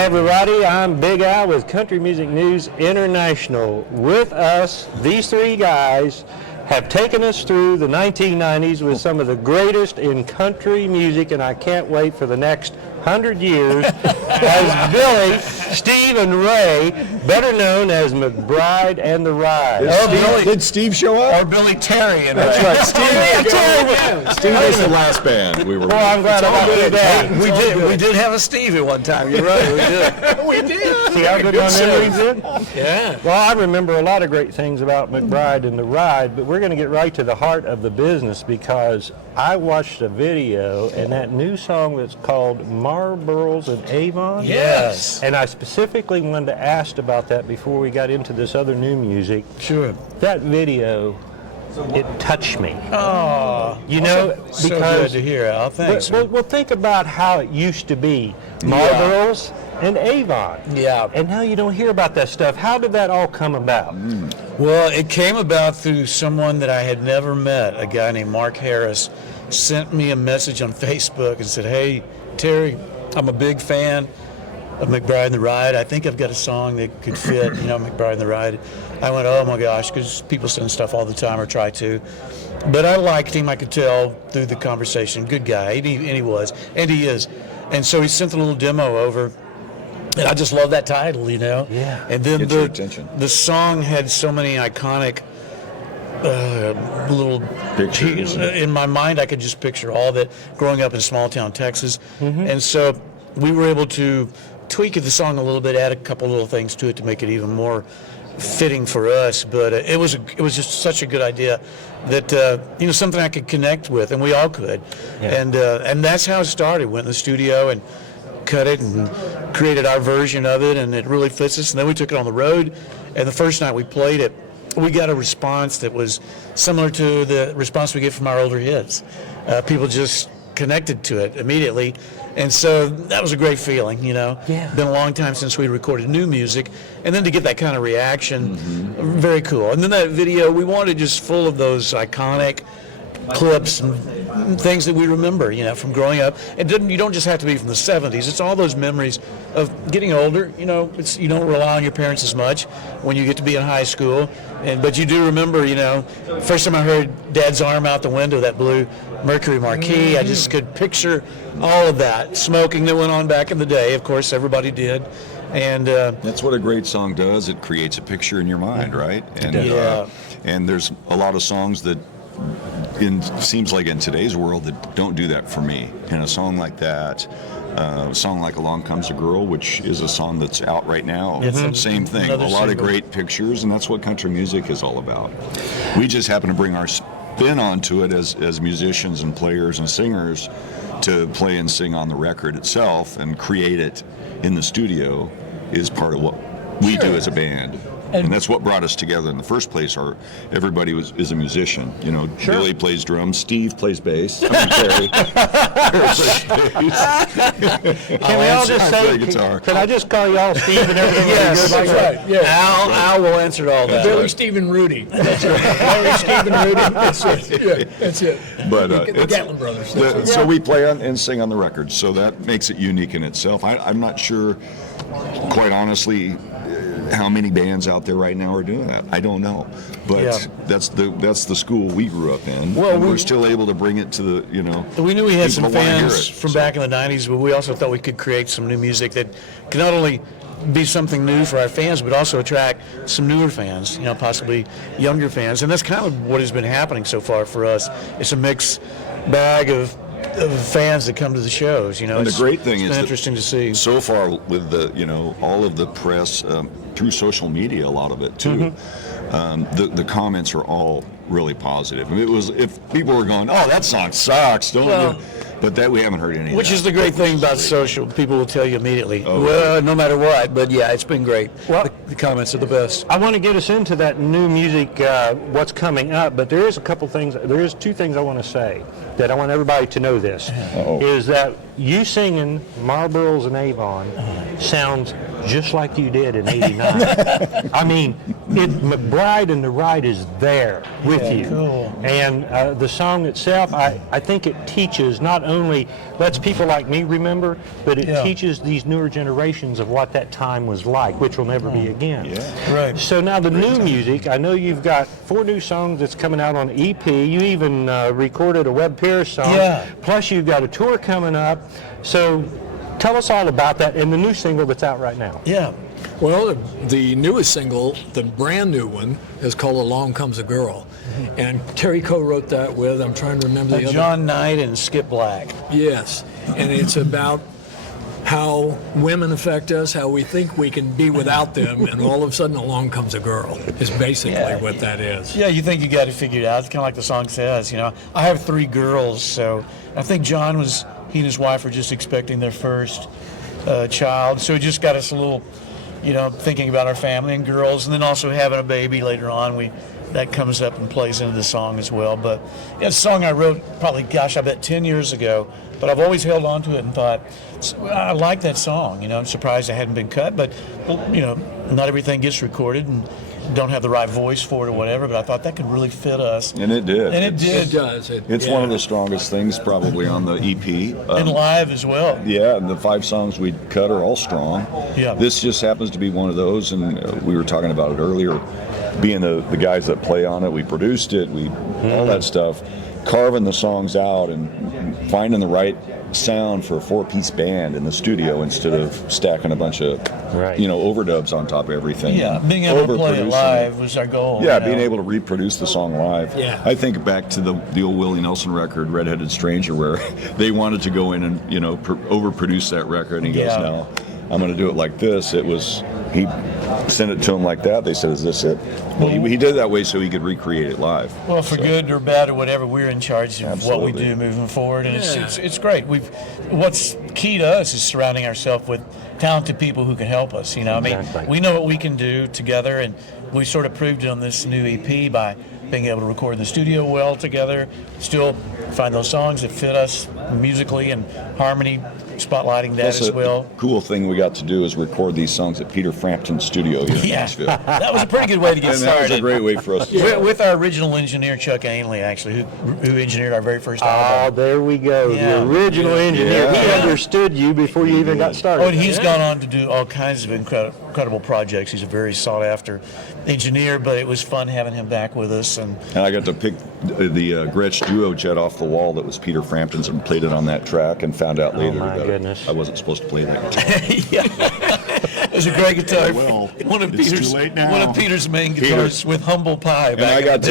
Hey everybody, I'm Big Al with Country Music News International. With us, these three guys have taken us through the 1990s with some of the greatest in country music, and I can't wait for the next 100 years as Billy, Steve, and Ray, better known as McBride and The Ride. Did Steve show up? Or Billy Terry. And That's right. Steve was the last band we were with. Well, I'm glad I got to do that. We did have a Steve at one time. You're right. We did. See how good my memory's in? Yeah. Well, I remember a lot of great things about McBride and The Ride, but we're going to get right to the heart of the business because I watched a video and that new song that's called Marlboros Avon. Yes. And I specifically wanted to ask about that before we got into this other new music. Sure. That video, it touched me. Oh. You know, So good to hear, Al. Thanks. Well, think about how it used to be. Marlboros and Avon. Yeah. And now you don't hear about that stuff. How did that all come about? Well, it came about through someone that I had never met, a guy named Mark Harris, sent me a message on Facebook and said, "Hey, Terry, I'm a big fan of McBride The Ride. I think I've got a song that could fit, McBride The Ride." I went, oh my gosh, because people send stuff all the time or try to. But I liked him, I could tell through the conversation. Good guy, and he was, and he is. And so he sent a little demo over. And I just love that title, Yeah. And then Gets your attention. the song had so many iconic little Pictures. in my mind. I could just picture all of it growing up in small town Texas. And so we were able to tweak the song a little bit, add a couple little things to it to make it even more fitting for us. But it was just such a good idea that something I could connect with, and we all could. Yeah. And that's how it started. Went in the studio and cut it and created our version of it, and it really fits us. And then we took it on the road, and the first night we played it, we got a response that was similar to the response we get from our older hits. People just connected to it immediately, and so that was a great feeling. Yeah. Been a long time since we recorded new music, and then to get that kind of reaction, very cool. And then that video, we wanted just full of those iconic clips and things that we remember, from growing up. You don't just have to be from the 70s. It's all those memories of getting older. You don't rely on your parents as much when you get to be in high school. But you do remember, first time I heard Dad's arm out the window, that blue Mercury Marquis, I just could picture all of that smoking that went on back in the day. Of course, everybody did. And That's what a great song does. It creates a picture in your mind, right? And and there's a lot of songs that seems like in today's world that don't do that for me. And a song like that, a song like Along Comes a Girl, which is a song that's out right now, same thing. A lot of great pictures, and that's what country music is all about. We just happen to bring our spin onto it as musicians and players and singers to play and sing on the record itself, and create it in the studio is part of what we do as a band. And that's what brought us together in the first place. Everybody is a musician. Billy plays drums, Steve plays bass. Terry plays bass. Can we all just say, guitar. can I just call you all Steve and everything? yes, Like that's that? right. Yeah. Al will answer all that. Billy, Steve, and Rudy. That's right. Larry, Steve, and Rudy. That's it. Yeah, that's it. But the Gatlin brothers. So we play on and sing on the record. So that makes it unique in itself. I'm not sure, quite honestly, how many bands out there right now are doing that. I don't know, but that's the school we grew up in. Well, and we're still able to bring it to the We knew we had some people wanna hear fans it, from so. back in the 90s, but we also thought we could create some new music that could not only be something new for our fans, but also attract some newer fans, possibly younger fans. And that's kind of what has been happening so far for us. It's a mixed bag of fans that come to the shows. And the great thing it's is been interesting to see. So far with the all of the press through social media, a lot of it too. The comments are all really positive. If people were going, "Oh, that song sucks," but that we haven't heard any. Which is the great thing about social. People will tell you immediately, no matter what. But yeah, it's been great. Well, the comments are the best. I want to get us into that new music, what's coming up, but there is two things I want to say that I want everybody to know this, is that you singing Marlboros and Avon sounds just like you did in '89. I mean, McBride and the Ride is there with you. Cool. And the song itself, I think it teaches, not only lets people like me remember, but it teaches these newer generations of what that time was like, which will never be again. Yeah. Right. So now the new music, I know you've got 4 new songs that's coming out on EP. You even recorded a Webb Pierce song. Yeah. Plus you've got a tour coming up. So tell us all about that and the new single that's out right now. Yeah. Well, the newest single, the brand new one, is called Along Comes a Girl. And Terry co-wrote that with, I'm trying to remember the other. John Knight and Skip Black. Yes. And it's about how women affect us, how we think we can be without them, and all of a sudden along comes a girl, is basically what that is. Yeah, you think you got it figured out. It's kind of like the song says, you know. I have 3 girls, so I think he and his wife are just expecting their first child. So it just got us a little, you know, thinking about our family and girls, and then also having a baby later on. That comes up and plays into the song as well. But yeah, it's a song I wrote probably, I bet 10 years ago. But I've always held on to it and thought, I like that song. You know, I'm surprised it hadn't been cut. But, you know, not everything gets recorded and don't have the right voice for it or whatever. But I thought that could really fit us. And it did. And it did. It does. It's one of the strongest things probably on the EP. And live as well. Yeah, and the 5 songs we cut are all strong. Yeah. This just happens to be one of those, and we were talking about it earlier. Being the guys that play on it, we produced it, all that stuff, carving the songs out and finding the right sound for a 4-piece band in the studio instead of stacking a bunch of, overdubs on top of everything. Yeah, being able to play it live was our goal. Yeah, being able to reproduce the song live. Yeah. I think back to the old Willie Nelson record, Redheaded Stranger, where they wanted to go in and, overproduce that record, and he goes, no, I'm going to do it like this. He sent it to them like that. They said, is this it? Well, he did it that way so he could recreate it live. Well, for good or bad or whatever, we're in charge of what we do moving forward, and it's great. What's key to us is surrounding ourselves with talented people who can help us. You know, Exactly. I mean, we know what we can do together, and we sort of proved it on this new EP by being able to record in the studio well together, still find those songs that fit us musically and harmony, spotlighting that That's as well. The cool thing we got to do is record these songs at Peter Frampton's studio here in Nashville. That was a pretty good way to get And started. that was a great way for us to start. With our original engineer, Chuck Ainley, actually, who engineered our very first Oh, album. there we go. Yeah. The original engineer. Yeah. He understood you before you even got started. Oh, and he's gone on to do all kinds of incredible projects. He's a very sought-after engineer, but it was fun having him back with us. And I got to pick the Gretsch Duo Jet off the wall that was Peter Frampton's and played it on that track and found out later my that goodness. I wasn't supposed to play that guitar. it was a great guitar. Well, one of it's too late now. One of Peter's main guitars with Humble Pie. And I got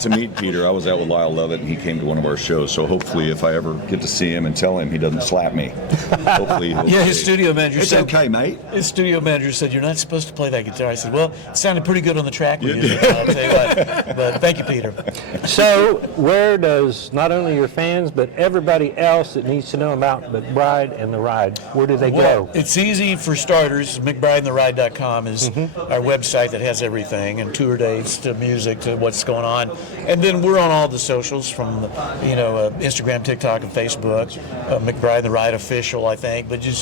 to meet Peter. I was out with Lyle Lovett, and he came to one of our shows. So hopefully, if I ever get to see him and tell him he doesn't slap me, hopefully he'll Yeah, say, his studio manager it's said. okay, mate. His studio manager said, "You're not supposed to play that guitar." I said, "Well, it sounded pretty good on the track we used. I'll tell you what." But thank you, Peter. So, where does not only your fans, but everybody else that needs to know about McBride and the Ride, where do they go? It's easy for starters. McBrideandtheride.com is our website that has everything, and tour dates to music to what's going on. And then we're on all the socials from, Instagram, TikTok, and Facebook. McBride the Ride official, I think. But you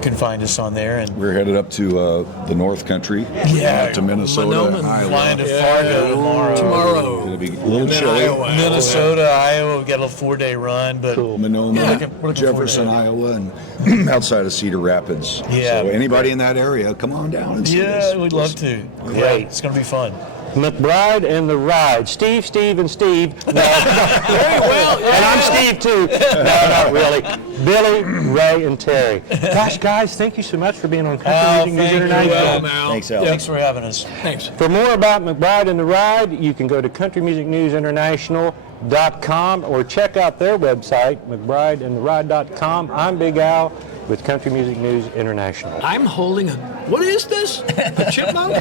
can find us on there. And We're headed up to the North Country. Yeah, to Minnesota, Monoma. Iowa. flying to Fargo tomorrow. It'll be a little And then chilly. Iowa. Minnesota, Iowa. We've got a little 4-day run, but Monoma, we're looking forward Jefferson, to it. Iowa, and outside of Cedar Rapids. Yeah. So anybody in that area, come on down and see us. Yeah, we'd love to. Great. Yeah, it's going to be fun. McBride and the Ride. Steve, and Steve. No, very well. And I'm Steve too. No, not really. Billy, Ray, and Terry. Gosh, guys, thank you so much for being on Country Music News thank you. International. Well, Al. Thanks, Al. Thanks for having us. Thanks. For more about McBride and the Ride, you can go to countrymusicnewsinternational.com or check out their website, McBrideandtheride.com. I'm Big Al with Country Music News International. I'm holding what is this? A chipmunk?